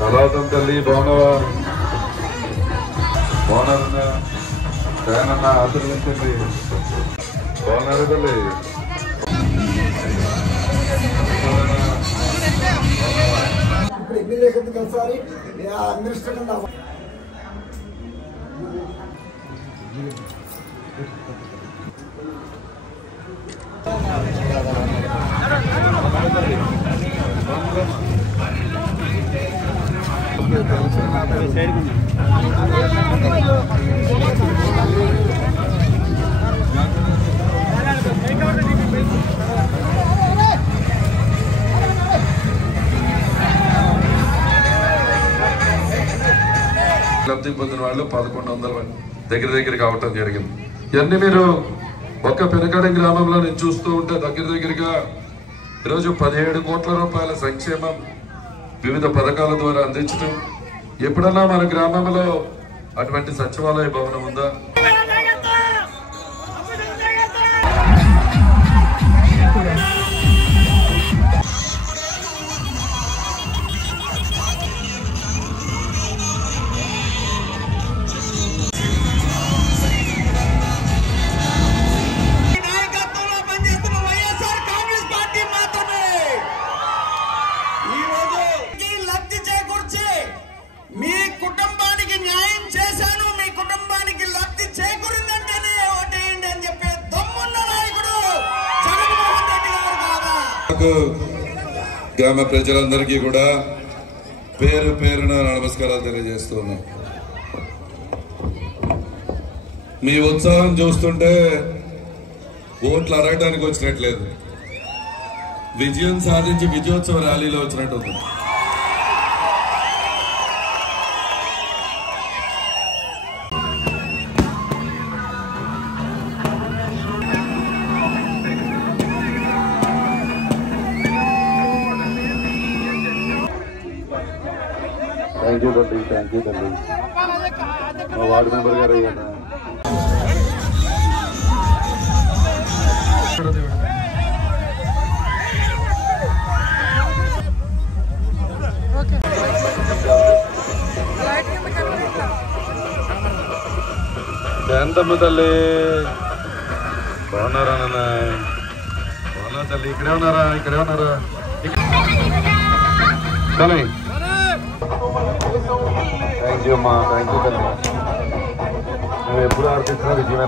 కళావతం తల్లి బాగున్నావా? బాగున్నారన్నా ఫ్యాన్ ఆశీర్వదించండి. బాగున్నారు తల్లి. లబ్ధి పొందిన వాళ్ళు 1100 దగ్గరికి అవటం జరిగింది. ఇవన్నీ మీరు ఒక్క పెనకడి గ్రామంలో నేను చూస్తూ ఉంటే దగ్గరగా ఈరోజు 17 కోట్ల రూపాయల సంక్షేమం వివిధ పథకాల ద్వారా అందించడం. ఎప్పుడన్నా మన గ్రామంలో అటువంటి సచివాలయ భవనం ఉందా? మీ కుటుంబానికి న్యాయం చేశాను, మీ కుటుంబానికి లబ్ధి చేకూరిందంటేనే ఓటేయండి అని చెప్పే దమ్మున్న నాయకుడు జగన్మోహన్ రెడ్డి గారు కాదా? గ్రామ ప్రజలందరికీ కూడా పేరు పేరున నమస్కారాలు తెలియజేస్తున్నాం. మీ ఉత్సాహం చూస్తుంటే ఓట్లు అడగడానికి వచ్చినట్లేదు, విజయం సాధించి విజయోత్సవ ర్యాలీలో వచ్చినట్టు ఉంది. థ్యాంక్ యూ తల్లి. మా వార్డు మెంబర్ గారు అయ్యాను. ఎంతమ్మ తల్లి బాగున్నారా? నాన్న బాగున్నా తల్లి. ఇక్కడే ఉన్నారా? తల్లి థ్యాంక్ యూ అమ్మా. థ్యాంక్ యూ తల్లి. నువ్వు ఎప్పుడు ఆర్పిస్తున్నా విజయమే.